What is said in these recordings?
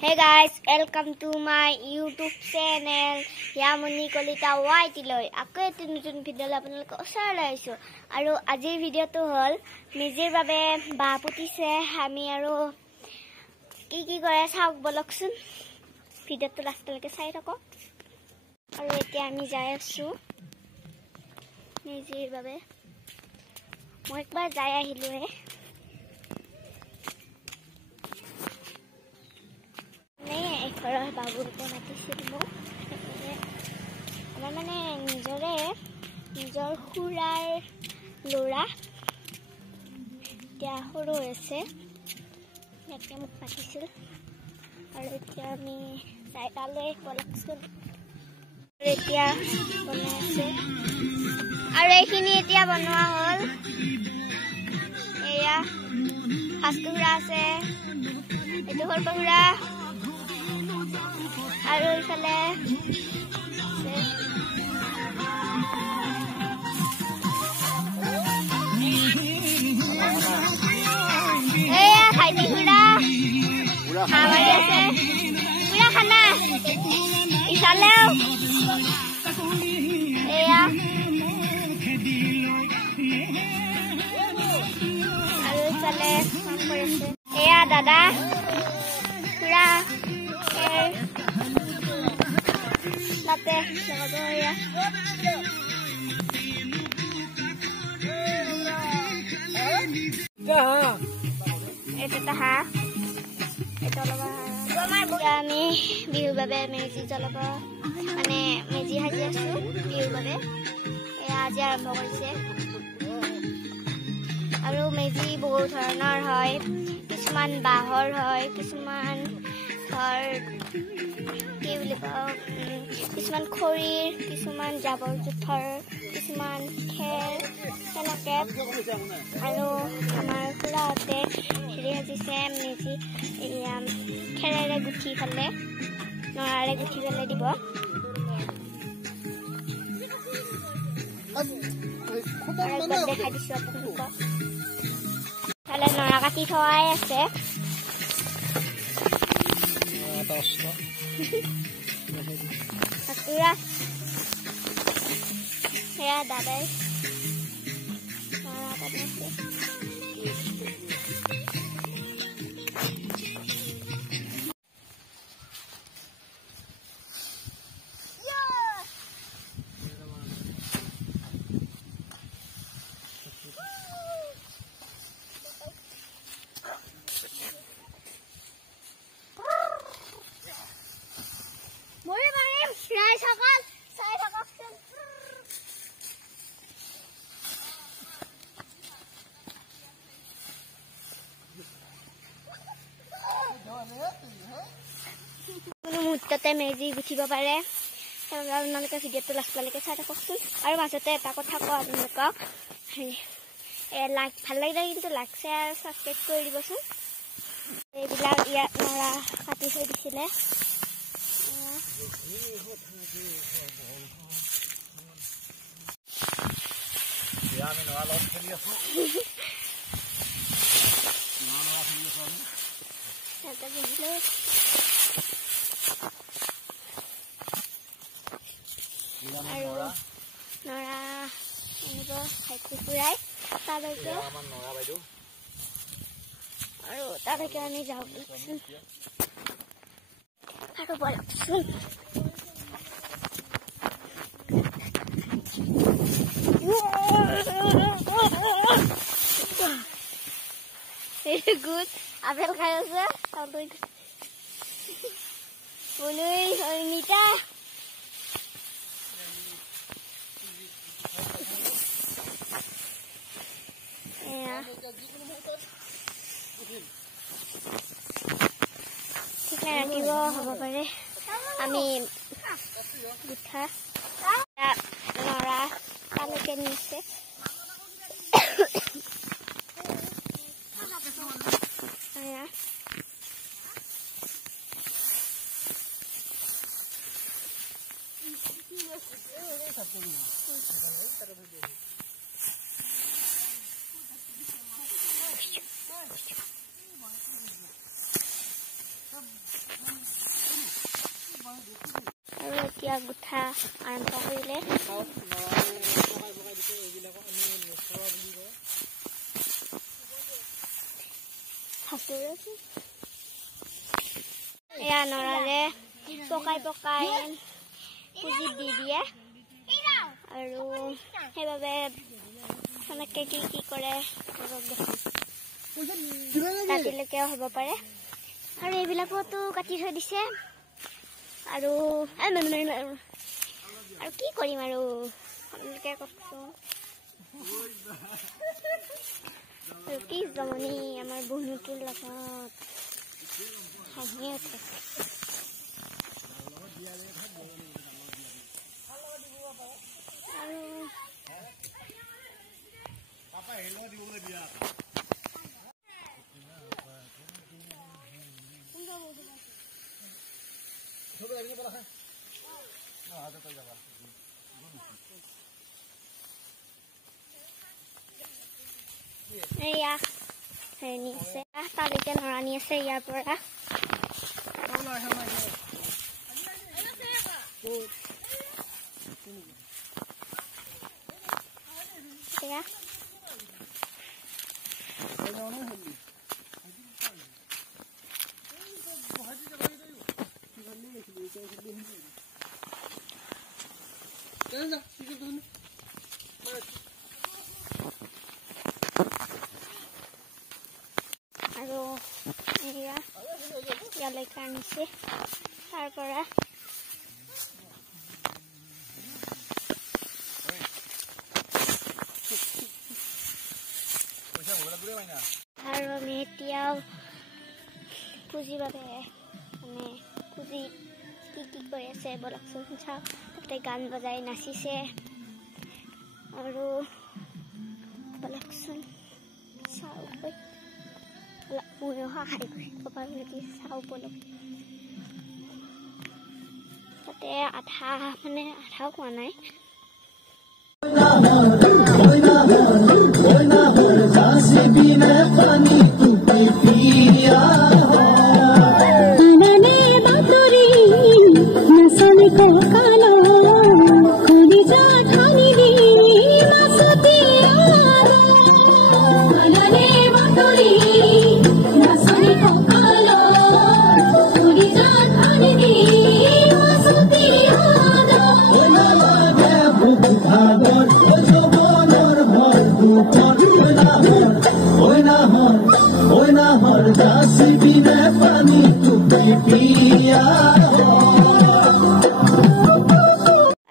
Hey guys, welcome to my YouTube channel. Yamuni Kolita White Loy. Aku itu nutun video la panel ko osar laisu. Aru ajir video tu hol nijir babe baputi se hami aru ki kore sauk boloksun. Video tu last leke sai thako. Aru etia ami jai asu. Nijir babe. Moi ekbar jai ahilu he. ঘৰৰ বাবুতে মাতিছিল মোক আমাৰ মানে নিজৰ খুৰাৰ ল'ৰা এতিয়া সৰু হৈছে ইয়াতে মোক মাতিছিল আৰু এতিয়া আমি যাই তালৈ বলকচোন এতিয়া বনাইছে আৰু এইখিনি এতিয়া বনোৱা হ'ল এয়া ফাষ্টুৰা আছে এইটো হ'ল পহুৰা আৰু ইফালে এয়া খাইটি গুড়া খাবাৰি আছে পুৰা খানা ইফালেও এয়া আৰু ইফালে কাম কৰিছে এয়া দাদা পুৰা Latte, lagado ya. Ito taha. Ito laba. Kami bihu babe mezi jalaba. Ane mezi haji asu bihu babe. E aji arambo korise. Aru mezi বহু ধৰণৰ হয় কিছুমান বাহৰ হয় কিছুমান ধৰ কি বুলি কয় কিছুমান খৰিৰ কিছুমান জাবৰ জোথৰ কিছুমান খেৰ তেনেকে আৰু আমাৰ খুৰাহঁতে হেৰি সাজিছে মেজি খেৰেৰে গুঠি ফালে নৰাৰে গুঠি ফালে দিব দেখাই দিছো আপোনালোকক ফালে নৰা কাটি থোৱাই আছে Sakura. Ya, dadai. Mana tadi sih? মুহূৰ্ততে মেজি গুঠিব পাৰে আপোনালোকে ভিডিঅ'টো লাষ্টলৈকে চাই থাককচোন আৰু মাজতে এটা কথা কওঁ আপোনালোকক লাইক ভাল লাগিলে কিন্তু লাইক শ্বেয়াৰ ছাবস্ক্ৰাইব কৰি দিবচোন এইবিলাক ইয়াত নৰা কাটি থৈ দিছিলে আৰু নৰা আনিব ভাইটি ফুৰাই তালৈকে আৰু তালৈকে আমি যাওঁ বলকচোন আৰু বলকচোন গুড আপেল খাই আছে নিতা ঠিকে ৰাখিব হ'ব পাৰে আমি গুঠা নৰা তালৈকে নিছে এতিয়া গুঠা আৰম্ভ কৰিলে এয়া নৰালে পকাই পকাই পুঁজি দি দিয়ে আৰু সেইবাবে সেনেকে কি কি কৰে ৰাতিলৈকেও হ'ব পাৰে আৰু এইবিলাকতো কাটি থৈ দিছে আৰু কি কৰিম আৰু আপোনালোকে কওকচোন কি জমনি আমাৰ বন্ধুটোৰ লগত হাঁহিয়ে উঠে আৰু এয়া হেৰি আছে তালৈকে নৰানি আছে ইয়াৰ পৰা এয়া আৰু এয়া ইয়ালৈকে আনিছে তাৰ পৰা আৰু আমি এতিয়াও পুঁজিৰ বাবে মানে পুঁজি কি কি কৰি আছে বলকচোন চাওঁ তাতে গান বজাই নাচিছে আৰু বলকচোন চাওঁ চাওঁ বলক তাতে আধা মানে আধাও কোৱা নাই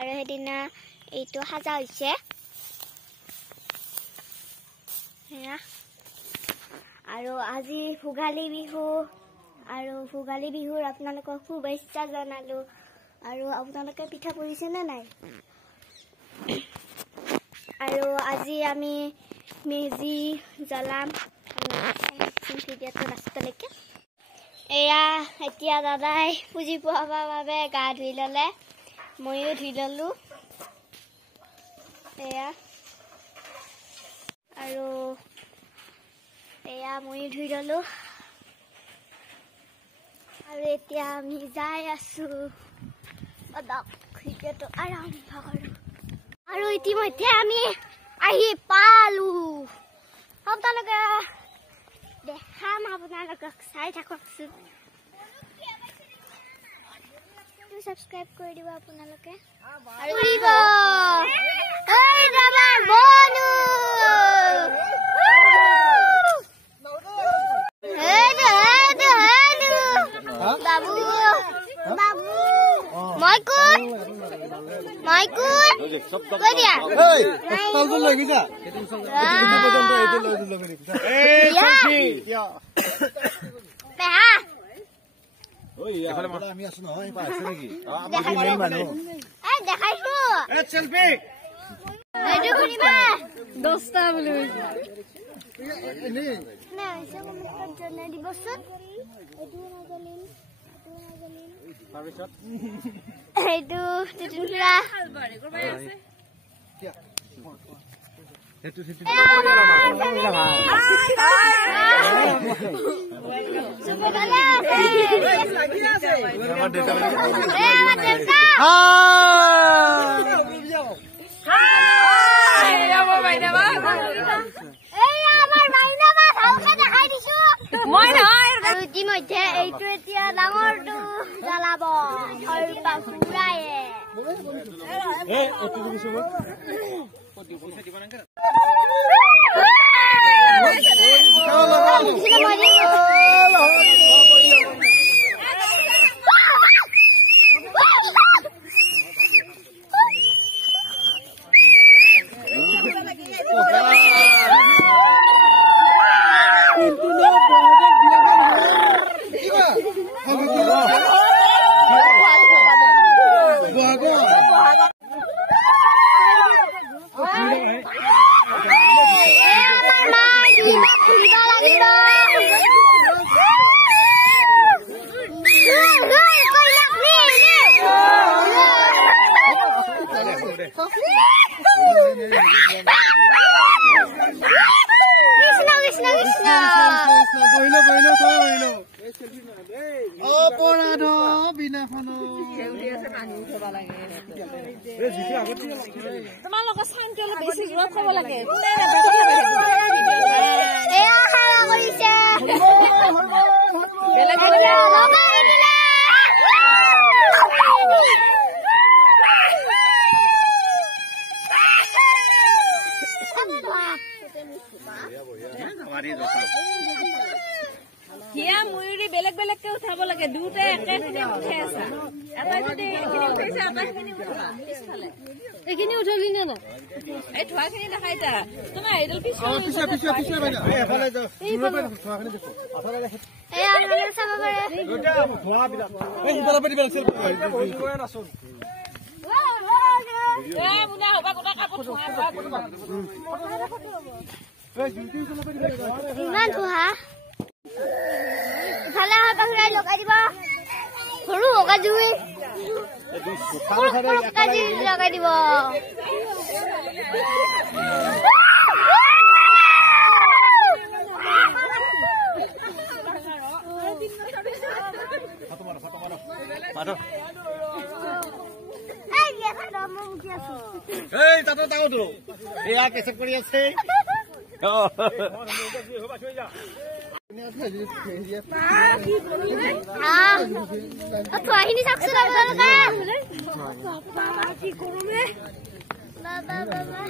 আৰু সেইদিনা এইটো সাজা হৈছে আৰু আজি ভোগালী বিহু আৰু ভোগালী বিহুৰ আপোনালোকক শুভেচ্ছা জনালো আৰু আপোনালোকে পিঠা পুৰিছে নে নাই আৰু আজি আমি মেজি জ্বলাম ভিডিঅ'টো লাষ্টলৈকে এয়া এতিয়া দাদাই পুঁজি পোৱাৰ বাবে গা ধুই ল'লে ময়ো ধুই ল'লোঁ এয়া আৰু এয়া ময়ো ধুই ল'লোঁ আৰু এতিয়া আমি যাই আছোঁ ভিডিঅ'টো আৰম্ভ কৰোঁ আৰু ইতিমধ্যে আমি আহি পালোঁ আপোনালোকে দেখাম আপোনালোকক চাই থাককচোন সাবস্ক্ৰাইব কৰে দিব আপোনালোকে ফুৰিব এই আমাৰ বনু বাবু বাবু মাইকুন মাইকুন কই দিয়া এই তালটো লাগি যা এটো পর্যন্ত এটো লৈ দিলো মেৰি এই সখী পেহা ওই এফালে আমি আছো নহয় পা আছে নেকি আমি মেইন মানুহ এই দেখাইছো এ সেলফি এইটো কৰিবা 10টা বুলি এনে না এসে কমেন্ট জনা দিবছন এটো না জানিম তাৰপিছত এইটো তিতিনৰা হালবাৰে কৰবাই আছে কি এটো ইতিমধ্যে এইটো এতিয়া ডাঙৰটো জ্বলাব তোমালোকৰ শান্তি অলপ বেছি দূৰত থব লাগে হিয়া ময়ূৰী বেলেগ বেলেগকে উঠাব লাগে দুটা একেখিনি উঠাই আছে এটা যদি এইখিনি উঠাইছে আটাখিনি উঠাবা পিছফালে এইখিনি উঠালি নে না এই ধোৱাখিনি দেখাই যা তোমাৰ এইডাল পিছফালে বাইনা এফালে যাও ধোৱাখিনি দেখো আফালে দেখো এই আমলে চাব পাৰে দুটা ধোৱা বিলা এই ইফালে পৰি বেল সেলফি গৈ নাচোন এ মুনা হবা গোটা কাপোৰ ধোৱা এই জুতি চলা পৰি ইমান ধোৱা ভালা বাংলাই লগাই দিব সৰু হকা জুই কাজি লগাই দিব এই তাতো তাও তো এয়া কেছে কৰি আছে ini saksi lah কি করবে বাবা বাবা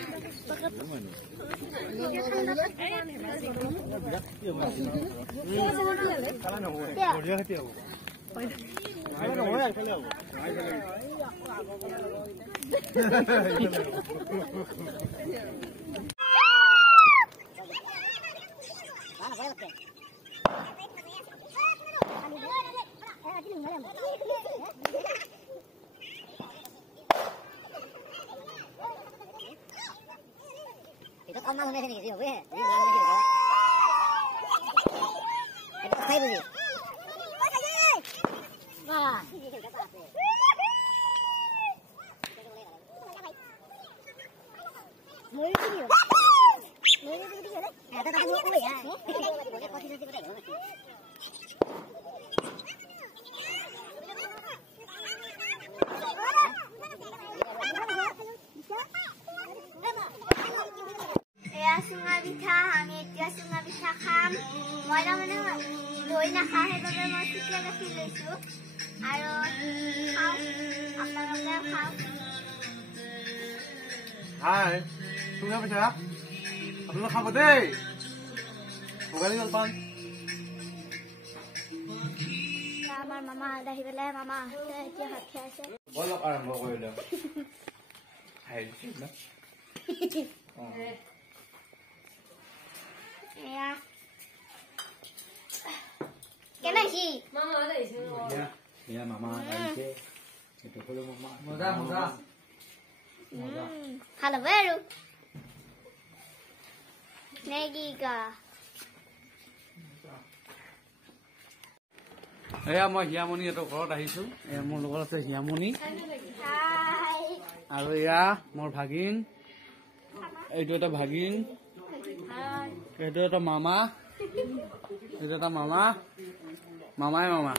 itu kau mau nih sih, weh, ini mana sih? Itu saya beli. Wah. Mau itu dia. Mau itu dia deh. Ada tak mau ya? Boleh posisi di mana? Sungai Bita, kami itu Sungai Bita kam. Mana mana doi nak kah? Tapi masih tiada filsu. Ayo, kau, apa nak kau? Hai, Sungai Bita. Apa nak kau deh? Bukan ini alpan. Mama, dah hilang mama. Dia hati aja. Bolak orang bawa kau dah. Hai, cina. Ya. Kena sih. Mama ada di sini. Ya, mama ada di sini. Itu kalau mama. Mudah. Halo baru. Negiga. এয়া মই হিয়ামণি এটা ঘৰত আহিছো মোৰ লগত আছে হিয়ামণি আৰু এয়া মোৰ ভাগিন এইটো এটা ভাগিন এইটো এটা মামা মামাই মামা